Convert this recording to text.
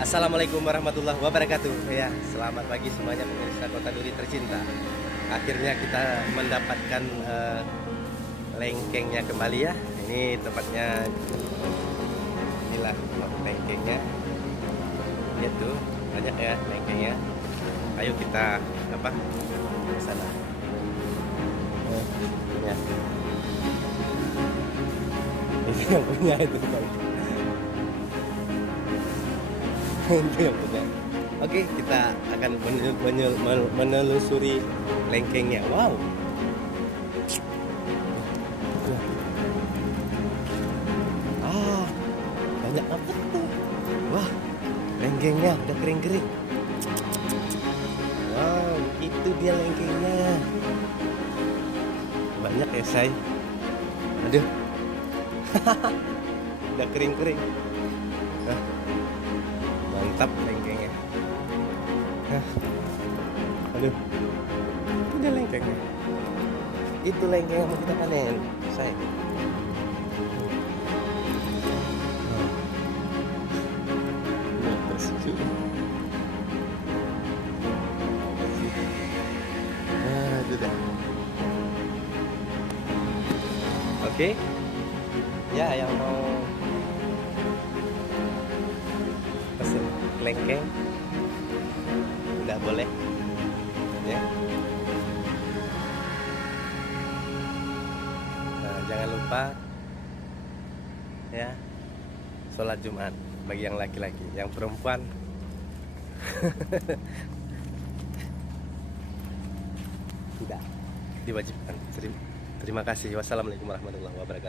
Assalamualaikum warahmatullahi wabarakatuh. Ya, selamat pagi semuanya pemirsa Kota Duri tercinta. Akhirnya kita mendapatkan lengkengnya kembali ya. Ini tempatnya, inilah lengkengnya. Lihat tuh, banyak ya lengkengnya. Ayo kita ke sana. Ya. Ini yang punya itu Bang. Itu yang punya. Oke, kita akan menelusuri lengkengnya. Wow. Ah, banyak apa tuh? Wah, lengkengnya udah kering-kering. Wow, itu dia lengkengnya. Banyak ya, say. Aduh. Udah kering-kering. Mantap lengkengnya. Aduh, itu dia lengkengnya. Itu lengkeng yang mau kita panen, say. Itu dah. Oke, ya yang mau pesen lengkeng udah boleh ya. Nah, jangan lupa ya, sholat Jumat bagi yang laki-laki, yang perempuan tidak diwajibkan. Terima kasih. Wassalamualaikum warahmatullahi wabarakatuh.